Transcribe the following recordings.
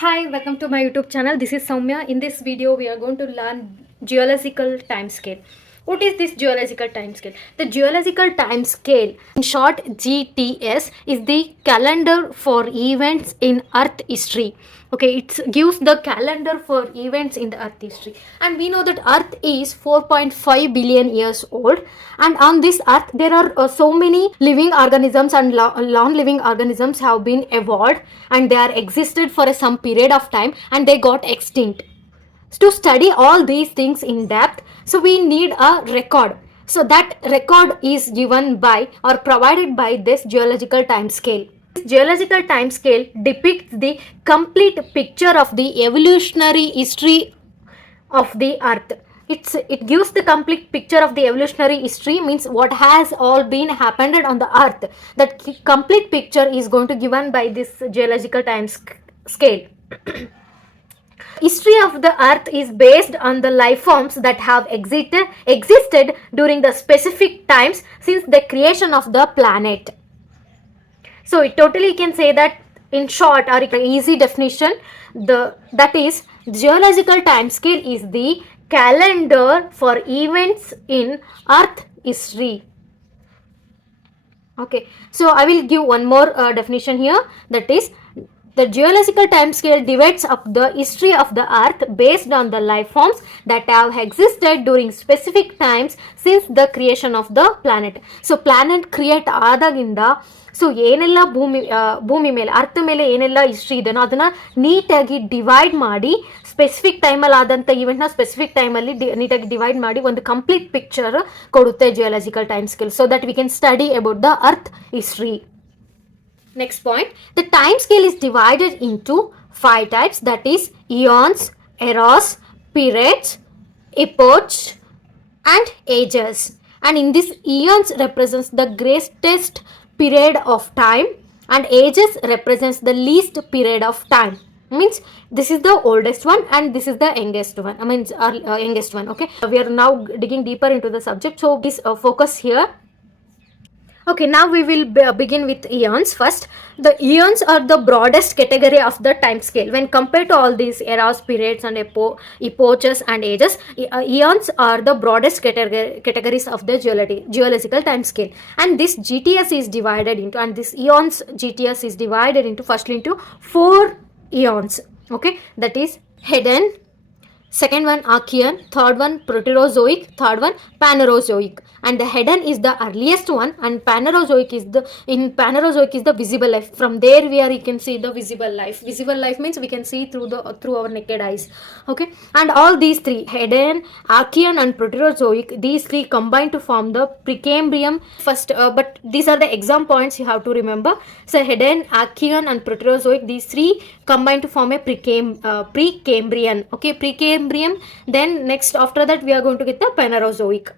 Hi, welcome to my YouTube channel. This is Soumya. In this video, we are going to learn geological time scale. What is this geological time scale? The geological time scale, in short GTS, is the calendar for events in Earth history. Okay, it gives the calendar for events in the Earth history. And we know that Earth is 4.5 billion years old. And on this Earth, there are so many living organisms and non-living organisms have been evolved, and they are existed for some period of time and they got extinct. To study all these things in depth, so we need a record. So that record is given by or provided by this geological time scale. This geological time scale depicts the complete picture of the evolutionary history of the earth. It gives the complete picture of the evolutionary history, means what has all been happened on the earth. That complete picture is going to given by this geological time scale. History of the earth is based on the life forms that have existed during the specific times since the creation of the planet. So it totally can say that, in short or easy definition, that is, geological time scale is the calendar for events in earth history. Okay, so I will give one more definition here, that is, the geological time scale divides up the history of the earth based on the life forms that have existed during specific times since the creation of the planet. So planet create ಆದಾಗಿಂದ so ಏನೆಲ್ಲ ಭೂಮಿ ಮೇಲೆ ಅರ್ಥ ಮೇಲೆ ಏನೆಲ್ಲ history ಇದೆನೋ ಅದನ್ನ ನೀಟಾಗಿ divide ಮಾಡಿ ಸ್ಪೆಸಿಫಿಕ್ ಟೈಮಲ್ಲಿ ಆದಂಥ ಇವೆಂಟ್ನ ಸ್ಪೆಸಿಫಿಕ್ ಟೈಮಲ್ಲಿ ನೀಟಾಗಿ ಡಿವೈಡ್ ಮಾಡಿ ಒಂದು ಕಂಪ್ಲೀಟ್ ಪಿಕ್ಚರ್ ಕೊಡುತ್ತೆ geological time scale, so that we can study about the earth history. Next point, the time scale is divided into 5 types, that is eons, eras, periods, epochs and ages. And in this, eons represents the greatest period of time and ages represents the least period of time. Means this is the oldest one and this is the youngest one. I mean youngest one. Okay, we are now digging deeper into the subject, so please focus here. Okay, now we will begin with eons. First, the eons are the broadest category of the time scale. When compared to all these eras, periods and epochs and ages, eons are the broadest categories of the geological time scale. And this GTS is divided into, and this eons GTS is divided into, firstly into 4 eons. Okay, that is Hidden, second one Archean, third one Proterozoic, third one Phanerozoic. And the Hidden is the earliest one, and Phanerozoic is the visible life. From there where you can see the visible life. Visible life means we can see through our naked eyes. Okay, and all these 3, Hidden, Archean and Proterozoic, these 3 combine to form the Precambrian. First, but these are the exam points you have to remember. So Hidden, Archean and Proterozoic, these 3 combine to form a Precambrian. Okay, Precambrian. Then next after that we are going to get the Phanerozoic.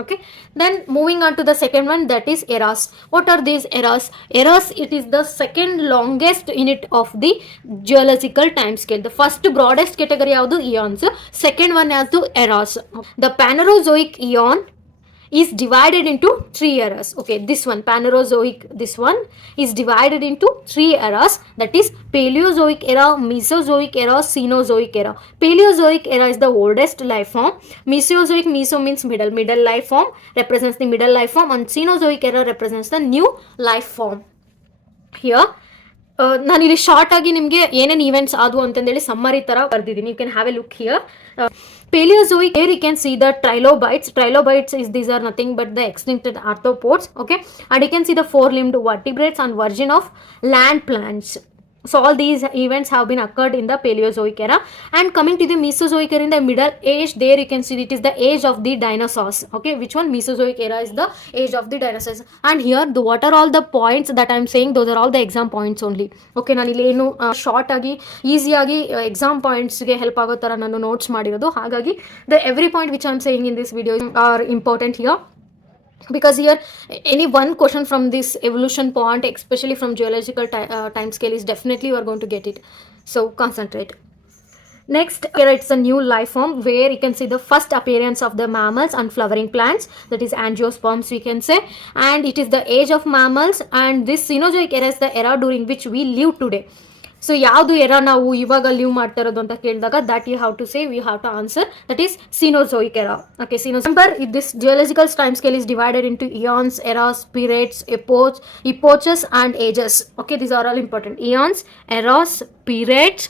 Okay, then moving on to the second one, that is eras. What are these eras? Eras, it is the second longest unit of the geological time scale. The first broadest category of the eons, second one as the eras. The Phanerozoic eon is divided into 3 eras. Okay, this one Phanerozoic, this one is divided into 3 eras, that is Paleozoic era, Mesozoic era, Cenozoic era. Paleozoic era is the oldest life form. Mesozoic, meso means middle life form, represents the middle life form, and Cenozoic era represents the new life form. Here ನಾನು ಇಲ್ಲಿ short ಆಗಿ ನಿಮಗೆ ಏನೇನು events ಆದವು ಅಂತಂದೇಳಿ summary ಥರ ಬರ್ದಿದ್ದೀನಿ. You can have a look here. Paleozoic, here you can see the trilobites. Trilobites is, these are nothing but the extincted arthropods. Okay, and you can see the 4-limbed vertebrates and version of land plants. So all these events have been occurred in the Paleozoic era. And coming to the Mesozoic era, in the middle age, there you can see it is the age of the dinosaurs. Okay, which one? Mesozoic era is the age of the dinosaurs. And here what are all the points that I am saying? Those are all the exam points only. Okay, ನಾನು ಇಲ್ಲಿ ಏನು short ಆಗಿ ಈಸಿಯಾಗಿ exam ಪಾಯಿಂಟ್ಸ್ಗೆ help ಆಗೋ ಥರ ನಾನು notes ಮಾಡಿರೋದು. ಹಾಗಾಗಿ the every point which I am saying in this video are important here, because here any one question from this evolution point, especially from geological time scale, is definitely you are going to get it, so concentrate. Next, here it's a new life form where you can see the first appearance of the mammals and flowering plants, that is angiosperms we can say, and it is the age of mammals. And this Cenozoic era is the era during which we live today. So ಯಾವುದು era ನಾವು ಇವಾಗ live ಮಾಡ್ತಾ ಇರೋದು ಅಂತ ಕೇಳಿದಾಗ that you have to say, we have to answer that is Cenozoic era. Okay, number this geological time scale is divided into eons, eras, periods, epochs and ages. Okay, these are all important. Eons, eras, periods,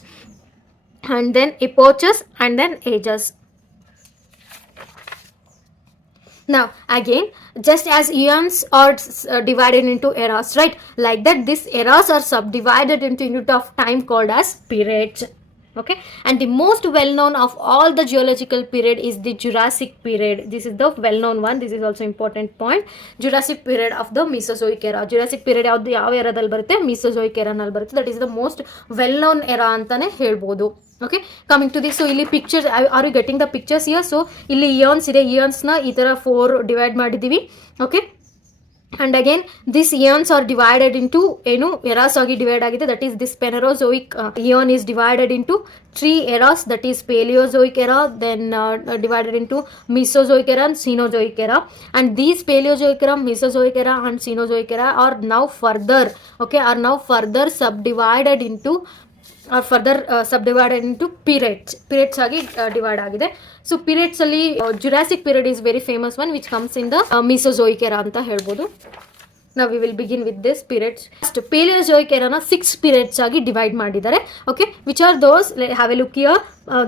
and then epochs and then ages. Now again, just as eons are divided into eras, right, like that this eras are subdivided into unit of time called as periods. Okay, and the most well known of all the geological period is the Jurassic period. This is the well known one. This is also important point. Jurassic period of the Mesozoic era. Jurassic period ಯಾವ ಎರಾದಲ್ಲಿ ಬರುತ್ತೆ, Mesozoic era ನಲ್ಲಿ ಬರುತ್ತೆ. That is the most well known era ಅಂತಾನೆ ಹೇಳ್ಬೋದು. Okay, coming to this, so ಇಲ್ಲಿ pictures, are you getting the pictures here? So ಇಲ್ಲಿ eons ಇದೆ, ಇಯಾನ್ಸ್ನ ಈ ಥರ 4 ಡಿವೈಡ್ ಮಾಡಿದ್ದೀವಿ. Okay, and again these eons are divided into eras agi divide agide, that is this Phanerozoic eon is divided into 3 eras, that is Paleozoic era, then divided into Mesozoic era and Cenozoic era, and these Paleozoic era, Mesozoic era and Cenozoic era are now further subdivided into periods ಆಗಿ divide ಆಗಿದೆ. So periods ಅಲ್ಲಿ Jurassic period is very famous one which comes in the Mesozoic era ಅಂತ ಹೇಳ್ಬೋದು. Now we will begin with this periods. First, Paleozoic era na 6 periods ಆಗಿ divide ಮಾಡಿದ್ದಾರೆ. Okay, which are those? Have a look here.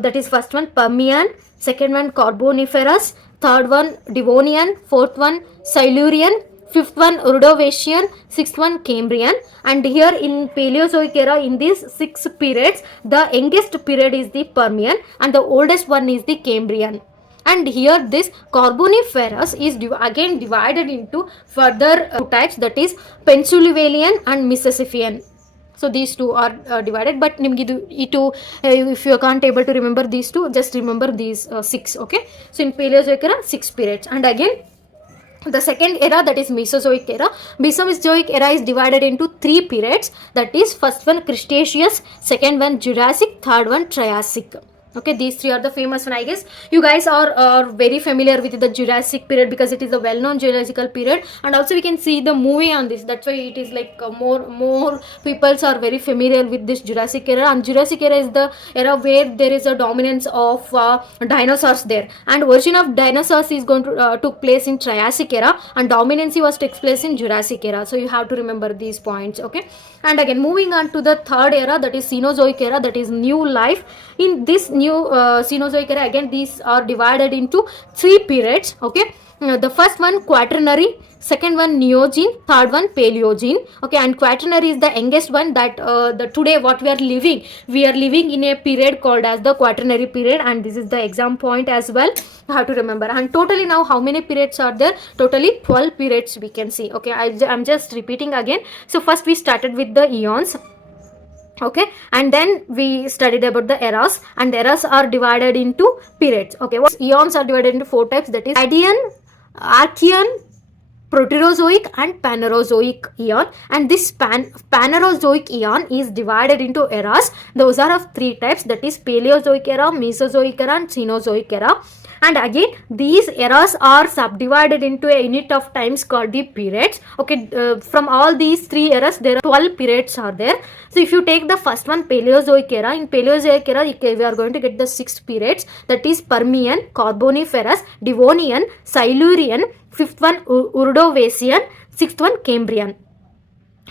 That is first one Permian, second one Carboniferous, third one Devonian, fourth one Silurian, fifth one Ordovician, sixth one Cambrian. And here in Paleozoic era, in these 6 periods, the youngest period is the Permian and the oldest one is the Cambrian. And here this Carboniferous is again divided into further 2 types, that is Pennsylvanian and Mississippian. So these two are divided, but nimgidu if you can't able to remember these two, just remember these 6. Okay, so in Paleozoic era 6 periods. And again the second era, that is Mesozoic era. Mesozoic era is divided into 3 periods, that is first one Cretaceous, second one Jurassic, third one Triassic. Okay, these 3 are the famous one. I guess you guys are very familiar with the Jurassic period because it is a well known geological period, and also we can see the movie on this. That's why it is like more people are very familiar with this Jurassic era. And Jurassic era is the era where there is a dominance of dinosaurs there, and origin of dinosaurs is going to took place in Triassic era, and dominancy was takes place in Jurassic era. So you have to remember these points. Okay, and again moving on to the third era, that is Cenozoic era, that is new life. In this new Cenozoic era, again these are divided into 3 periods. Okay, the first one Quaternary, second one Neogene, third one Paleogene. Okay, and Quaternary is the youngest one, that the today what we are living in a period called as the Quaternary period, and this is the exam point as well, you have to remember. And totally now how many periods are there? Totally 12 periods we can see. Okay, I'm just repeating again. So first we started with the eons. Okay, and then we studied about the eras, and the eras are divided into periods. Okay, what eons are divided into 4 types, that is Adian, Archean, Proterozoic and Phanerozoic eon. And this Phanerozoic eon is divided into eras. Those are of 3 types, that is Paleozoic era, Mesozoic era and Cenozoic era. And again these eras are subdivided into a unit of times called the periods. Okay, from all these 3 eras there are 12 periods are there. So if you take the first one Paleozoic era, in Paleozoic era we are going to get the 6 periods, that is Permian, Carboniferous, Devonian, Silurian, fifth one Ordovician, sixth one Cambrian.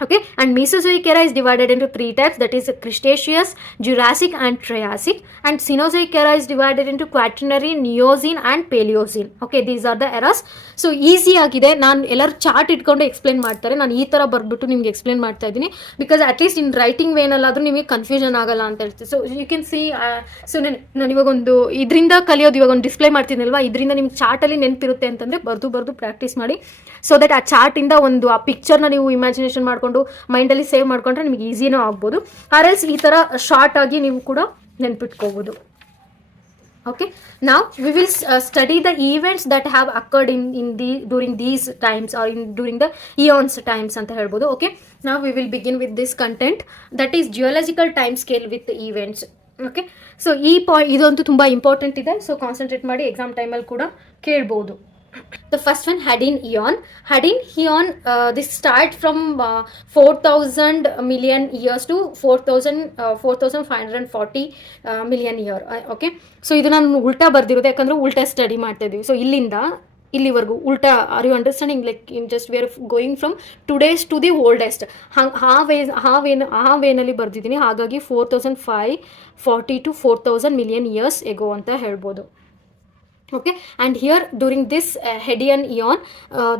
Okay, and Mesozoic era is divided into 3 types, that is Cretaceous, Jurassic and Triassic. And Cenozoic era is divided into Quaternary, Neogene and Paleogene. Okay, these are the eras. So easy ಆಗಿದೆ, ನಾನು ಎಲ್ಲರೂ chart ಇಟ್ಕೊಂಡು explain ಮಾಡ್ತಾರೆ, ನಾನು ಈ ಥರ ಬರ್ಬಿಟ್ಟು ನಿಮ್ಗೆ explain ಮಾಡ್ತಾ ಇದ್ದೀನಿ, ಬಿಕಾಸ್ ಅಟ್ಲೀಸ್ಟ್ ಇನ್ ರೈಟಿಂಗ್ ವೇನಲ್ಲಾದರೂ ನಿಮಗೆ ಕನ್ಫ್ಯೂಷನ್ ಆಗಲ್ಲ ಅಂತ ಹೇಳ್ತೀವಿ. So you can see, so ನಾನು ಇವಾಗೊಂದು ಇದರಿಂದ ಕಲಿಯೋದು, ಇವಾಗ ಒಂದು ಡಿಸ್ಪ್ಲೇ ಮಾಡ್ತೀನಲ್ವಾ, ಇದರಿಂದ ನಿಮ್ಗೆ ಚಾರ್ಟಲ್ಲಿ ನೆನಪಿರುತ್ತೆ ಅಂತಂದರೆ ಬರ್ದು ಪ್ರಾಕ್ಟೀಸ್ ಮಾಡಿ, ಸೊ ದಟ್ ಆ ಚಾರ್ಟಿಂದ ಒಂದು ಆ ಪಿಕ್ಚರ್ನ ನೀವು ಇಮ್ಯಾಜಿನೇಷನ್ ಮಾಡ್ಕೊಂಡು ಮೈಂಡಲ್ಲಿ ಸೇವ್ ಮಾಡ್ಕೊಂಡ್ರೆ ನಿಮಗೆ ಈಸಿನೂ ಆಗ್ಬೋದು, ಆರ್ ಎಲ್ಸ್ ಈ ಥರ ಶಾರ್ಟ್ ಆಗಿ ನೀವು ಕೂಡ ನೆನ್ಪಿಟ್ಕೋಬೋದು. Okay, now we will study the events that have occurred during these times, or during the eons times anta helbodu. Okay, now we will begin with this content, that is geological time scale with the events. Okay, so idantu tumba important ide, so concentrate ಮಾಡಿ exam ಟೈಮಲ್ಲಿ ಕೂಡ ಕೇಳ್ಬೋದು. The first one, Hadin Eon. Hadin Eon, this start from 4000 million years to 4540 million year. Okay, so ಇದು ನಾನು ಉಲ್ಟಾ ಬರ್ದಿರೋದು, ಯಾಕಂದ್ರೆ ಉಲ್ಟಾ study ಮಾಡ್ತಾ ಇದೀವಿ. ಸೊ ಇಲ್ಲಿಂದ ಇಲ್ಲಿವರೆಗೂ ಉಲ್ಟಾ. Are you understanding? Like in just we are going from today's to the oldest. ಹಂಗೆ ಆ ವೇನಲ್ಲಿ ಬರ್ದಿದ್ದೀನಿ. ಹಾಗಾಗಿ 4540 to 4000 ಮಿಲಿಯನ್ ಇಯರ್ಸ್ ಎಗೋ ಅಂತ ಹೇಳ್ಬೋದು. Okay, and here during this Hadean eon,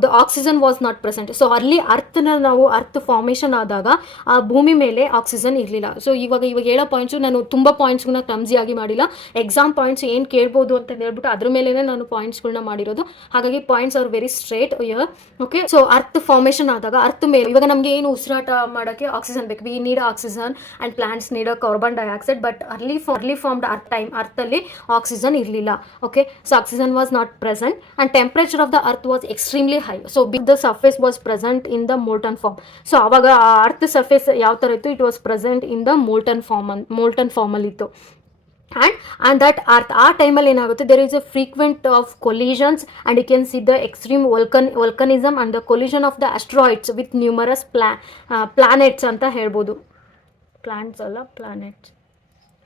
the oxygen was not present. So ಅಲ್ಲಿ ಅರ್ಥನ ನಾವು earth formation ಆದಾಗ ಆ ಭೂಮಿ ಮೇಲೆ ಆಕ್ಸಿಜನ್ ಇರಲಿಲ್ಲ. ಸೊ ಇವಾಗ ಹೇಳೋ ಪಾಯಿಂಟ್ಸು ನಾನು ತುಂಬ ಪಾಯಿಂಟ್ಸ್ಗಳನ್ನ ಕ್ಲಮ್ಸಿಯಾಗಿ ಮಾಡಿಲ್ಲ. ಎಕ್ಸಾಮ್ ಪಾಯಿಂಟ್ಸ್ ಏನು ಕೇಳ್ಬೋದು ಅಂತ ಹೇಳ್ಬಿಟ್ಟು ಅದ್ರ ಮೇಲೇ ನಾನು ಪಾಯಿಂಟ್ಸ್ಗಳನ್ನ ಮಾಡಿರೋದು. ಹಾಗಾಗಿ points are very straight here. Okay, so earth formation ಆದಾಗ ಅರ್ತ್ ಮೇಲೆ ಇವಾಗ ನಮಗೆ ಏನು ಉಸಿರಾಟ ಮಾಡೋಕ್ಕೆ ಆಕ್ಸಿಜನ್ ಬೇಕು. We need oxygen and plants need carbon dioxide. But early formed ಅರ್ಥಲ್ಲಿ ಆಕ್ಸಿಜನ್ ಇರಲಿಲ್ಲ. Okay, so oxygen was not present and temperature of the earth was extremely high. So the surface was present in the molten form. So ಅವಾಗ earth surface ಯಾವ ಥರ ಇತ್ತು, it was present in the molten form ಅಲ್ಲಿ ಇತ್ತು. and that earth ಆ ಟೈಮಲ್ಲಿ ಏನಾಗುತ್ತೆ, there is a frequent of collisions and you can see the extreme volcanism and the collision of the asteroids with numerous planets ಅಂತ ಹೇಳ್ಬೋದು. plants ಅಲ್ಲ, planets.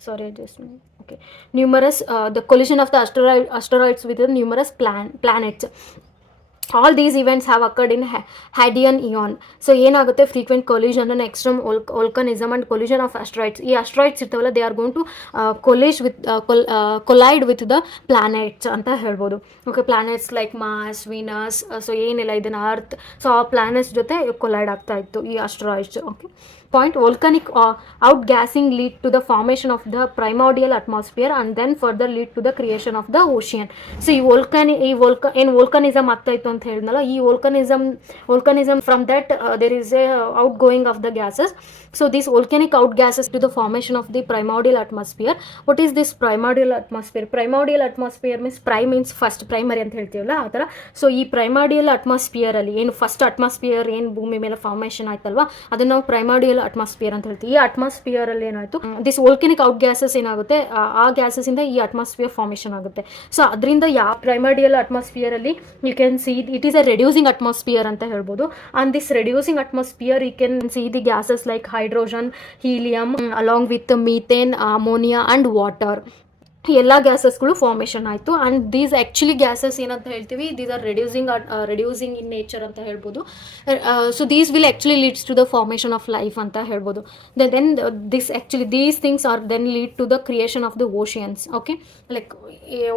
Sorry, just okay. Numerous the collision of the asteroids with the numerous planets. All these events have occurred in Hadean eon. So ಏನಾಗುತ್ತೆ, frequent collision and extreme volcanism and collision of asteroids. ಈ asteroids ಇರ್ತಾವಲ್ಲ, they are going to collide with the planets ಅಂತ ಹೇಳ್ಬೋದು. Okay, planets like Mars, Venus, so ಏನಿಲ್ಲ ಇದನ್ನ earth. So ಆ planets ಜೊತೆ collide ಆಗ್ತಾ ಇತ್ತು ಈ asteroids. Okay, point, volcanic outgassing lead to the formation of the primordial atmosphere and then further lead to the creation of the ocean. So ಈ ಏನು ವೋಲ್ಕನಿಸಮ್ ಆಗ್ತಾ ಇತ್ತು ಅಂತ ಹೇಳಿದ್ನಲ್ಲ, ಈ volcanism from that there is a outgoing of the gases. So these volcanic outgases to the formation of the primordial atmosphere. What is this primordial atmosphere? Primordial atmosphere means means first, primary ಅಂತ ಹೇಳ್ತೀವಲ್ಲ ಆ ಥರ. So ಈ primordial atmosphere ಅಲ್ಲಿ ಏನು first atmosphere ಏನು ಭೂಮಿ ಮೇಲೆ ಫಾರ್ಮೇಷನ್ ಆಯ್ತಲ್ವಾ, ಅದನ್ನ ನಾವು primordial atmosphere ಅಂತ ಹೇಳ್ತೀವಿ. ಈ ಅಟ್ಮಾಸ್ಫಿಯರ್ ಅಲ್ಲಿ ಏನಾಯ್ತು, ದಿಸ್ ವೋಲ್ಕನಿಕ್ ಔಟ್ ಗ್ಯಾಸಸ್ ಏನಾಗುತ್ತೆ, ಆ ಗ್ಯಾಸಸ್ ಇಂದ ಈ ಅಟ್ಮಾಸ್ಫಿಯರ್ ಫಾರ್ಮೇಷನ್ ಆಗುತ್ತೆ. ಸೊ ಅದರಿಂದ ಯಾವ ಪ್ರೈಮರ್ಡಿಯಲ್ ಅಟ್ಮಾಸ್ಫಿಯರ್ ಅಲ್ಲಿ you can see it is a reducing atmosphere ಅಂತ ಹೇಳ್ಬೋದು. On this reducing atmosphere you can see the gases like hydrogen, helium along with methane, ammonia and water. ಎಲ್ಲ ಗ್ಯಾಸಸ್ಗಳು formation ಆಯಿತು. And these actually gases ಏನಂತ ಹೇಳ್ತೀವಿ, these are reducing in nature ಅಂತ ಹೇಳ್ಬೋದು. So these will actually leads to the formation of life ಅಂತ ಹೇಳ್ಬೋದು. Then these things are then lead to the creation of the oceans. Okay, like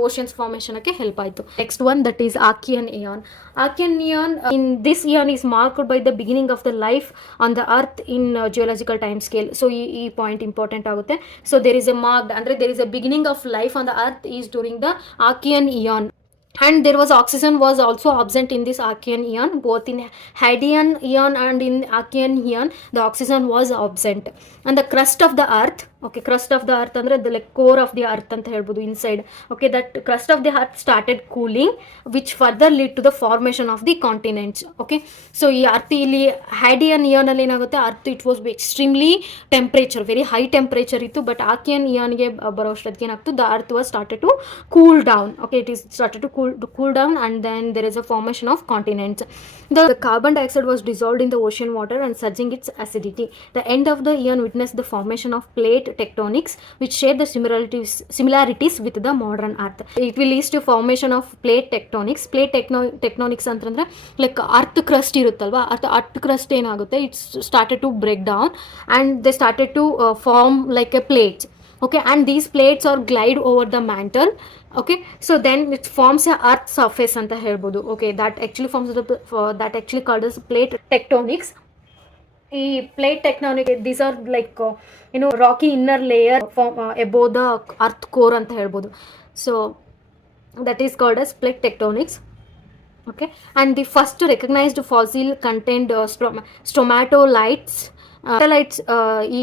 oceans ಫಾರ್ಮೇಷನ್ಗೆ help ಆಯಿತು. Next one, that is Archean eon. Archean eon, in this eon is marked by the beginning of the life on the earth in geological time scale. So ಈ point important ಆಗುತ್ತೆ. So there is a marked, ಅಂದರೆ there is a beginning of life on the earth is during the Archean eon. And there was oxygen was also absent in this Archean eon. Both in Hadean eon and in Archean eon the oxygen was absent. And the crust of the earth, okay, crust of the earth ಅಂದ್ರೆ the like core of the earth ಅಂತ ಹೇಳ್ಬೋದು, inside. Okay, that crust of the earth started cooling, which further lead to the formation of the continents. Okay, so ಈ earth ಇಲ್ಲಿ Hadean eon ಅಲ್ಲಿ ಏನಾಗುತ್ತೆ, earth it was extremely temperature, very high temperature ಇತ್ತು. But Archean eonಗೆ ಬರೋ ಅಷ್ಟೊತ್ತಿಗೆ ಏನಾಗ್ತು, the earth was started to cool down. Okay, it is started to cool down and then there is a formation of continents. The carbon dioxide was dissolved in the ocean water and surging its acidity. The end of the eon witnessed the formation of plate tectonics, which share the similarities with the modern earth. It will lead to formation of plate tectonics. Plate tectonics ಅಂತಂದ್ರೆ like earth crust ಇರುತ್ತಲ್ವಾ, earth crust ಏನಾಗುತ್ತೆ, it's started to break down and they started to form like a plate. Okay, and these plates are glide over the mantle. Okay, so then it forms a earth surface anta helbodu. Okay, that actually forms that actually called as plate tectonics. ಈ plate tectonic, these are like rocky inner layer above the earth core ಅಂತ ಹೇಳ್ಬೋದು. So that is called as plate tectonics. Okay, and the first recognized fossil contained stromatolites. ಈ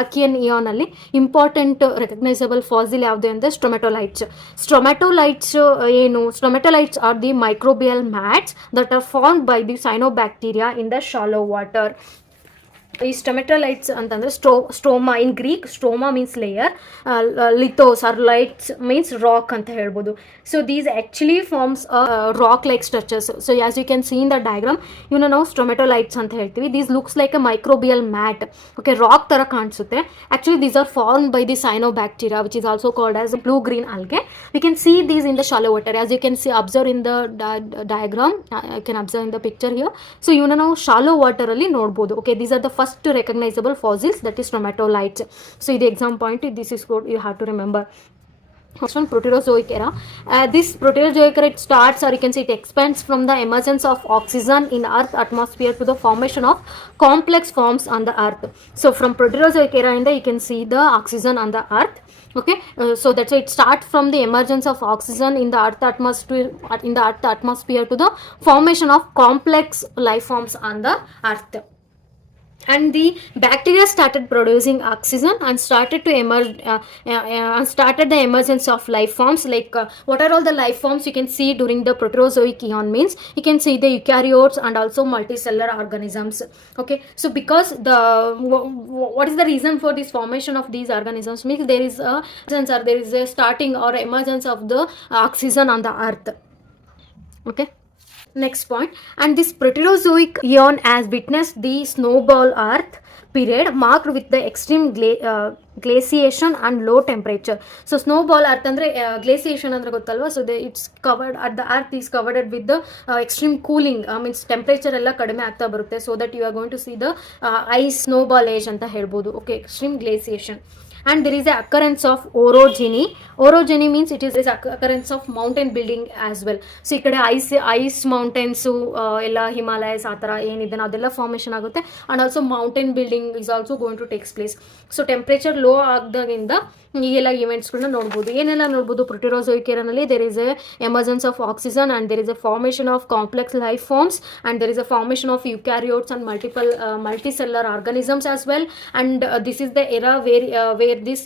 Archean eon ಅಲ್ಲಿ important recognisable fossil ಯಾವುದು ಅಂದರೆ stromatolites ಏನು, stromatolites are the microbial mats that are formed by the cyanobacteria in the shallow water. ಈ stromatolites ಅಂತಂದರೆ stroma, in Greek stroma means layer, lithos or lites means rock ಅಂತ ಹೇಳ್ಬೋದು. So these actually forms rock like structures. So as you can see in the diagram, ಇವನ್ನ ನಾವು stromatolites ಅಂತ ಹೇಳ್ತೀವಿ. These looks like a microbial mat. Okay, rock ಥರ ಕಾಣಿಸುತ್ತೆ. Actually these are formed by the cyanobacteria which is also called as blue green algae. We can see these in the shallow water, as you can see observe in the diagram. I can observe in the picture here. So ಇವನ್ನ ನಾವು shallow water ಅಲ್ಲಿ ನೋಡ್ಬೋದು. Okay, these are the first recognizable fossils, that is stromatolites. So the exam point, this is what you have to remember. First one, Proterozoic era. This Proterozoic era, it starts, or you can say it expands from the emergence of oxygen in earth atmosphere to the formation of complex forms on the earth. So from Proterozoic era in the, you can see the oxygen on the earth. Okay, so that's why it starts from the emergence of oxygen in the earth atmosphere to the formation of complex life forms on the earth. And the bacteria started producing oxygen and started to emerge and started the emergence of life forms. Like what are all the life forms you can see during the Proterozoic eon means, you can see the eukaryotes and also multicellular organisms. Okay, so because what is the reason for this formation of these organisms means there is a starting or emergence of the oxygen on the earth. Okay, next point. And this Proterozoic eon has witnessed the snowball earth period marked with the extreme glaciation and low temperature. So snowball earth andre glaciation andre gottalva. So it's covered at the earth is covered with the extreme cooling, means temperature ella kadime aagta barutte, so that you are going to see the ice snowball age anta helbodu. Okay, extreme glaciation. And there is a occurrence of orogeny. Orogeny means it is occurrence of mountain building as well. So ಈ ಕಡೆ ice mountains ಎಲ್ಲ Himalayas ಆ ಥರ ಏನಿದೆ ಅದೆಲ್ಲ formation ಆಗುತ್ತೆ. And also mountain building is also going to takes place. So temperature low ಆಗದಾಗಿಂದ ಈ ಎಲ್ಲ ಇವೆಂಟ್ಸ್ಗಳನ್ನ ನೋಡ್ಬೋದು. ಏನೆಲ್ಲ ನೋಡ್ಬೋದು Proterozoic eraನಲ್ಲಿ? There is a emergence of oxygen and there is a formation of complex life forms and there is a formation of eukaryotes and multicellular organisms as well. And this is the era where this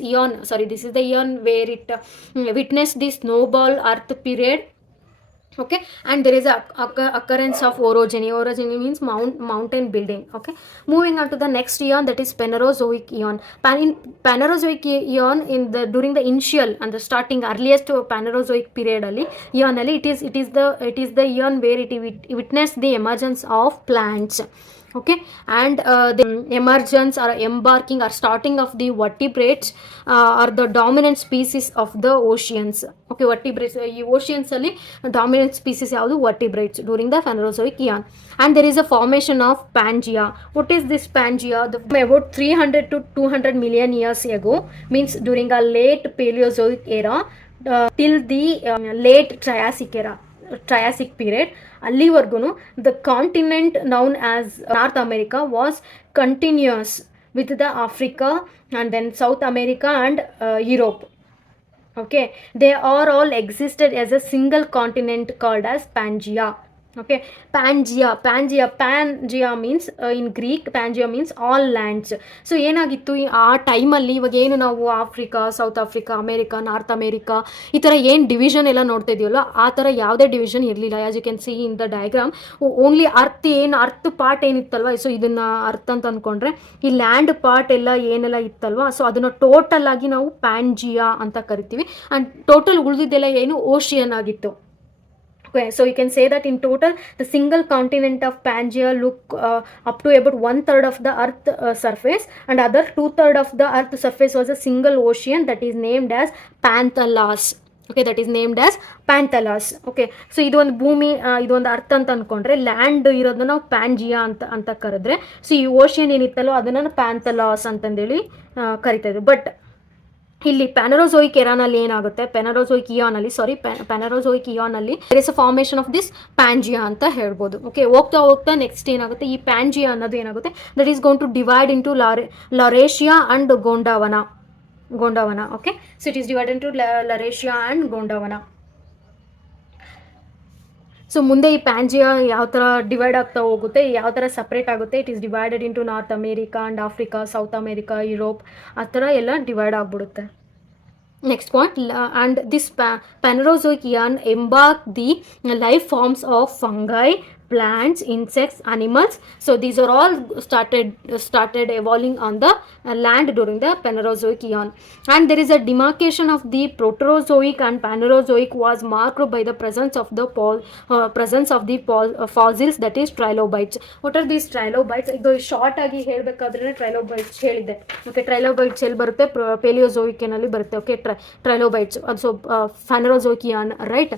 is the eon where it witnessed the snowball earth period. Okay, and there is a occurrence of orogeny. Orogeny means mountain building. Okay, moving on to the next eon, that is Phanerozoic eon. In Phanerozoic eon, during the initial and the starting earliest Phanerozoic period eon it is the eon where it witnessed the emergence of plants. Okay, and the emergence or embarking or starting of the vertebrates are the dominant species of the oceans. Okay, vertebrates ಈ oceans ಅಲ್ಲಿ dominant species ಯಾವುದು? vertebrates during the Phanerozoic eon. And there is a formation of Pangea. What is this Pangea? About 300 to 200 million years ago, means during a late Paleozoic era till the late Triassic period, ಅಲ್ಲಿವರೆಗೂ the continent known as North America was continuous with the Africa and then South America and Europe. Okay, they are all existed as a single continent called as Pangea. Okay, Pangea means in Greek Pangea means all lands. So ಏನಾಗಿತ್ತು ಆ ಟೈಮಲ್ಲಿ, ಇವಾಗ ಏನು ನಾವು Africa, south Africa, America, north America ಈ ಥರ ಏನು division ಎಲ್ಲ ನೋಡ್ತಾ ಇದೆಯಲ್ಲ, ಆ ಥರ ಯಾವುದೇ ಡಿವಿಷನ್ ಇರಲಿಲ್ಲ. As you can see in the diagram, only earth part ಏನಿತ್ತಲ್ವ, ಸೊ ಇದನ್ನು ಅರ್ತ್ ಅಂತ ಅಂದ್ಕೊಂಡ್ರೆ ಈ ಲ್ಯಾಂಡ್ ಪಾರ್ಟ್ ಎಲ್ಲ ಏನೆಲ್ಲ ಇತ್ತಲ್ವ, ಸೊ ಅದನ್ನು ಟೋಟಲ್ ಆಗಿ ನಾವು ಪ್ಯಾಂಜಿಯಾ ಅಂತ ಕರಿತೀವಿ. ಆ್ಯಂಡ್ ಟೋಟಲ್ ಉಳಿದಿದ್ದೆಲ್ಲ ಏನು ಓಷಿಯನ್ ಆಗಿತ್ತು. Okay, so you can say that in total the single continent of Pangea look up to about 1/3 of the earth surface, and other 2/3 of the earth surface was a single ocean that is named as Panthalos. Okay, that is named as Panthalos. Okay, so ಇದು ಒಂದು ಭೂಮಿ, ಇದು ಒಂದು ಅರ್ಥ ಅಂತ ಅಂದ್ಕೊಂಡ್ರೆ, land ಇರೋದನ್ನ ನಾವು ಪ್ಯಾಂಜಿಯಾ ಅಂತ ಕರೆದ್ರೆ, ಸೊ ಈ ಓಷಿಯನ್ ಏನಿತ್ತಲ್ಲೋ ಅದನ್ನು ಪ್ಯಾಂಥಲಾಸ್ ಅಂತಂದೇಳಿ ಕರಿತಾ ಇದ್ರು. ಬಟ್ ಇಲ್ಲಿ Phanerozoic eraನಲ್ಲಿ ಏನಾಗುತ್ತೆ, Phanerozoic eonನಲ್ಲಿ there is a formation of this Pangea ಅಂತ ಹೇಳ್ಬೋದು. ಓಕೆ, ಹೋಗ್ತಾ ನೆಕ್ಸ್ಟ್ ಏನಾಗುತ್ತೆ, ಈ Pangea ಅನ್ನೋದು ಏನಾಗುತ್ತೆ, that is going to divide into Laurasia and Gondwana. Okay, so it is divided into Laurasia and Gondwana. So ಮುಂದೆ ಈ ಪ್ಯಾಂಜಿಯಾ ಯಾವ ಥರ ಡಿವೈಡ್ ಆಗ್ತಾ ಹೋಗುತ್ತೆ, ಯಾವ ಥರ ಸಪ್ರೇಟ್ ಆಗುತ್ತೆ, it is divided into north America and Africa, south America, Europe ಆ ಥರ ಎಲ್ಲ ಡಿವೈಡ್ ಆಗಿಬಿಡುತ್ತೆ. Next point, and this Phanerozoic eon embarked the life forms of fungi, plants, insects, animals. So these are all started evolving on the land during the Phanerozoic eon. And there is a demarcation of the Proterozoic and Phanerozoic was marked by the presence of the fossils, that is trilobites. What are these trilobites? ಇದು short ಆಗಿ ಹೇಳಬೇಕಾದ್ರೆ ಟ್ರೈಲೋಬೈಟ್ಸ್ ಹೇಳಿದ್ದೆ. Okay, ಟ್ರೈಲೋಬೈಟ್ಸ್ ಎಲ್ಲಿ ಬರುತ್ತೆ? Paleozoic ಬರುತ್ತೆ. Okay, trilobites so Phanerozoic eon, right?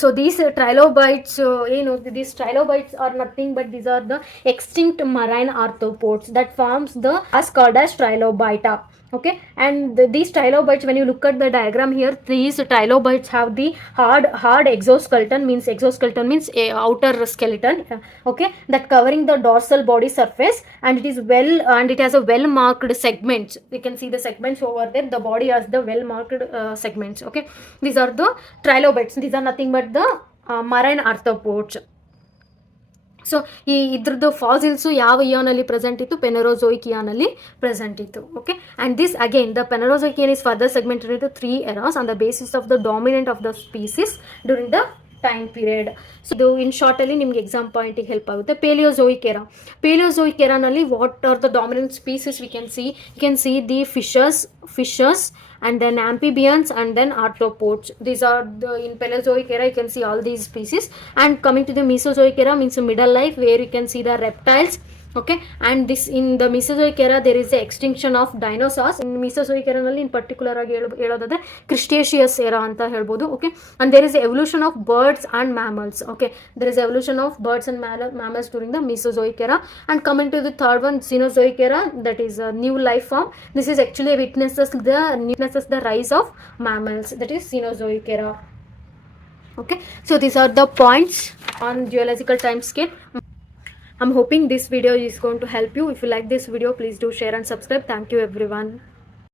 So these trilobites, these trilobites are nothing but these are the extinct marine arthropods that forms the as called as trilobita. Okay, and these trilobites, when you look at the diagram here, these trilobites have the hard exoskeleton. Means a outer skeleton, okay, that covering the dorsal body surface, and it has a well marked segments. You can see the segments over there. The body has the well marked segments. Okay, these are the trilobites. These are nothing but the marine arthropods. So ಇದ್ರದ್ದು ಫಾಸಿಲ್ಸು ಯಾವ ಇಯಾನಲ್ಲಿ present ಇತ್ತು? ಪೆನೆರೋzoic ಇಯಾನಲ್ಲಿ present ಇತ್ತು. Okay, and this again the Phanerozoic eon is further segmented into 3 eras on the basis of the dominant of the species during the time period. So ಇದು in short ಅಲ್ಲಿ ನಿಮ್ಗೆ exam ಪಾಯಿಂಟಿಗೆ help ಆಗುತ್ತೆ. Paleozoic ಎರಾನಲ್ಲಿ what are the dominant species? We can see the fishes and then amphibians and then arthropods. These are in Paleozoic era you can see all these species. And coming to the Mesozoic era means middle life, where you can see the reptiles. Okay, and this in the Mesozoic era there is the extinction of dinosaurs. In Mesozoic era ನಲ್ಲಿ in particular ಆಗಿ ಹೇಳೋದಾದ್ರೆ Cretaceous era ಅಂತ ಹೇಳ್ಬೋದು. Okay, and there is the evolution of birds and mammals. Okay, there is evolution of birds and mammals during the Mesozoic era. And coming to the third one, Cenozoic era, that is a new life form. This is actually witnesses the rise of mammals, that is Cenozoic era. Okay, so these are the points on geological time scale. I'm hoping this video is going to help you. If you like this video, please do share and subscribe. Thank you everyone.